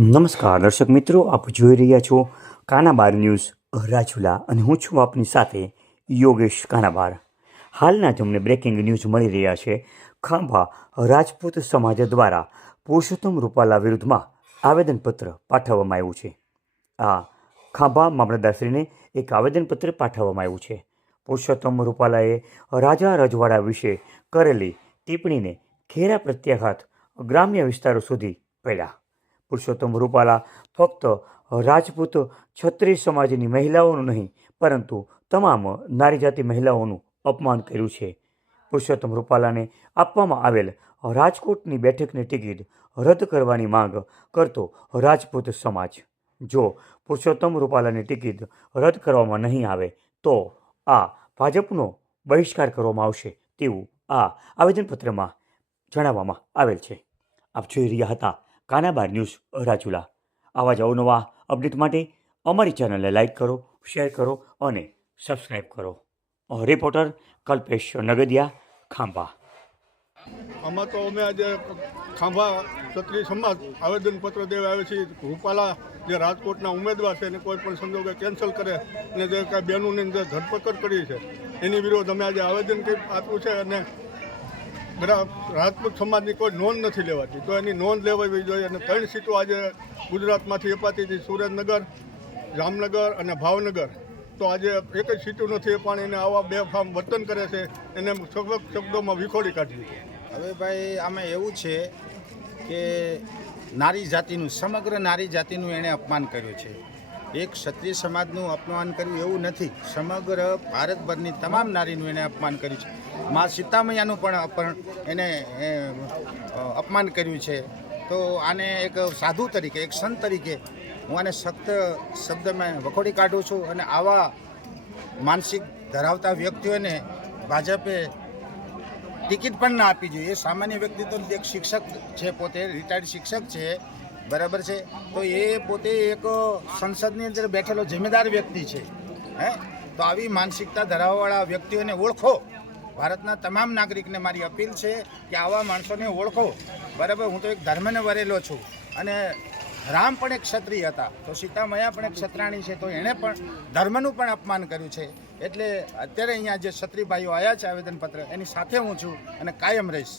નમસ્કાર, દર્શક મિત્રો, આપ જોઈ રહ્યા છો કાનાબાર ન્યૂઝ રાજુલા અને હું છું આપની સાથે યોગેશ કાનાબાર. હાલના જ અમને બ્રેકિંગ ન્યૂઝ મળી રહ્યા છે. ખાંભા રાજપૂત સમાજ દ્વારા પુરુષોત્તમ રૂપાલા વિરુદ્ધમાં આવેદનપત્ર પાઠવવામાં આવ્યું છે. આ ખાંભા મામલતદારશ્રીને એક આવેદનપત્ર પાઠવવામાં આવ્યું છે. પુરુષોત્તમ રૂપાલાએ રાજા રજવાડા વિશે કરેલી ટિપ્પણીને ઘેરા પ્રત્યાઘાત ગ્રામ્ય વિસ્તારો સુધી પડ્યા પુરુષોત્તમ રૂપાલા ફક્ત રાજપૂત, ક્ષત્રિય સમાજની મહિલાઓનું નહીં, પરંતુ તમામ નારી જાતિ મહિલાઓનું અપમાન કર્યું છે. પુરુષોત્તમ રૂપાલાને આપવામાં આવેલ રાજકોટની બેઠકની ટિકિટ રદ કરવાની માંગ કરતો રાજપૂત સમાજ. જો પુરુષોત્તમ રૂપાલાની ટિકિટ રદ કરવામાં નહીં આવે, તો આ ભાજપનો બહિષ્કાર કરવામાં આવશે તેવું આ આવેદનપત્રમાં જણાવવામાં આવેલ છે. આપ જોઈ રહ્યા હતા કાનાબાર ન્યૂઝ, રાજુલા. આવા જ અવનવા અપડેટ માટે અમારી ચેનલને લાઇક કરો, શેર કરો અને સબસ્ક્રાઈબ કરો. રિપોર્ટર કલ્પેશ નગદિયા, ખાંભા. આમાં તો અમે આજે ખાંભા ક્ષત્રિય સમાજ આવેદનપત્ર દેવા આવે છે રૂપાલા જે રાજકોટના ઉમેદવાર છે એને કોઈ પણ સંજોગે કેન્સલ કરે અને જે કાંઈ બહેનોની જે ધરપકડ કરી છે, એની વિરોધ અમે આજે આવેદન આપ્યું છે અને રાજપૂત સમાજની કોઈ નોંધ નથી લેવાતી. તો એની નોંધ લેવાવી જોઈએ અને ત્રણ સીટો આજે ગુજરાતમાંથી અપાતી હતી સુરેન્દ્રનગર, જામનગર અને ભાવનગર. તો આજે એક જ સીટો નથી, પણ એને આવા બે ફાર્મ વર્તન કરે છે, એને સખત શબ્દોમાં વિખોડી કાઢવી. હવે ભાઈ, આમાં એવું છે કે નારી જાતિનું, સમગ્ર નારી જાતિનું એણે અપમાન કર્યું છે. એક ક્ષત્રિય સમાજનું અપમાન કર્યું એવું નથી. સમગ્ર ભારતભરની તમામ નારીનું એણે અપમાન કર્યું છે. મા સીતામૈયાનું પણ અપહરણ એને અપમાન કર્યું છે. તો આને એક સાધુ તરીકે, એક સંત તરીકે હું આને સખ્ત શબ્દમાં વખોડી કાઢું છું અને આવા માનસિક ધરાવતા વ્યક્તિઓને ભાજપે ટિકિટ પણ ના આપવી જોઈએ. સામાન્ય વ્યક્તિ તો એક શિક્ષક છે પોતે, રિટાયર્ડ શિક્ષક છે. બરાબર છે? તો એ પોતે એક સંસદની અંદર બેઠેલો જિમ્મેદાર વ્યક્તિ છે. હે? તો આવી માનસિકતા ધરાવવાવાળા વ્યક્તિઓને ઓળખો. ભારતના તમામ નાગરિકને મારી અપીલ છે કે આવા માણસોને ઓળખો. બરાબર? હું તો એક ધર્મને વરેલો છું. અને રામ પણ એક ક્ષત્રિય હતા. તો સીતામયા પણ એક ક્ષત્રાણી છે. તો એણે પણ ધર્મનું પણ અપમાન કર્યું છે. એટલે અત્યારે અહીંયા જે ક્ષત્રિભાઈઓ આવ્યા છે આવેદનપત્ર, એની સાથે હું છું અને કાયમ રહીશ.